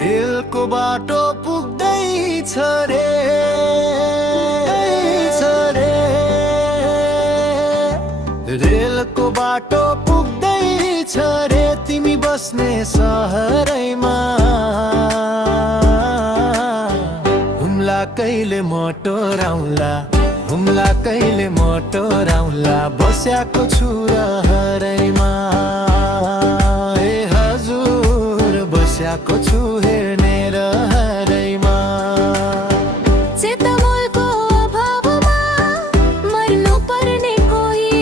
रेलको बाटो पुग्दैछ रे रेलको बाटो पुग्दैछ रे तिमी बस्ने सहरैमा हुम्ला कहिले मोटर आउला हुम्ला कहिले मोटर आउला बस्याको छु रहरैमा ए हजुर बस्याको छु हेर्ने रहरैमा चेतमोलको अभावमा मर्नु पर्ने कोही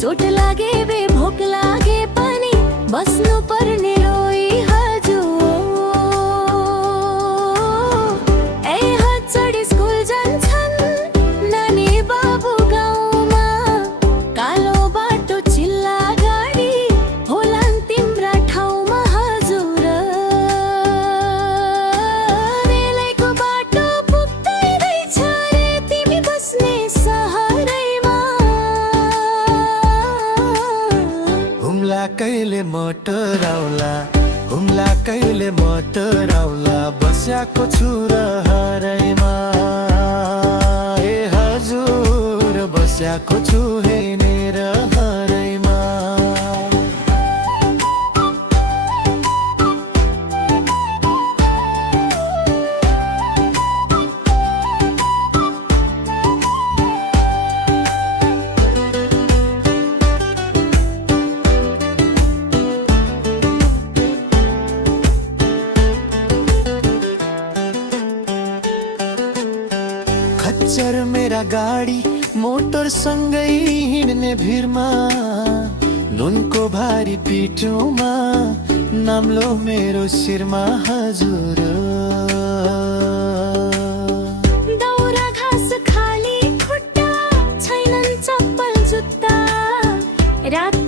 चोट लागे बे भोक लागे पनि बस्नु पर्ने रोई हजुर ए हचडी स्कुल जान्छन् नानी बाबु गाउँमा कालो बाटो चिल्ला गाडी होलान् तिम्रा ठाउँमा हजुर रेलैको बाटो पुग्दैछ रे तिमी बस्ने सहरैमा हुम्ला कहिले मोटर आउला हुम्ला कहिले मोटर आउला बस्याको छु रहरैमा ए हजुर बस्याको छु हेर्ने रहरैमा खच्चर मेरा गाडी मोटर सँगै हिँड्ने भिरमा नुनको भारी पिठोमा नाम्लो मेरो शिरमा हजुर दाउरा घाँस खाली खुट्टा छैनन् चप्पल जुत्ता रात